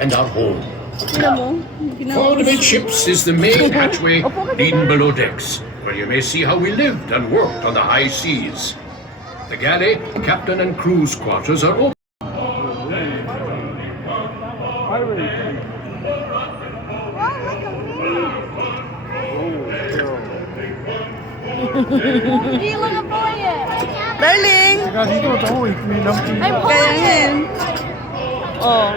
and our home. Tingnan mo. Forward amidships is the main hatchway leading below decks, where you may see how we lived and worked on the high seas. The galley, captain and crew's quarters are open. Hindi lang ang boy eh. Darling! 제가 리더 너무 이쁘니 넘기. Kaya nga. Oh.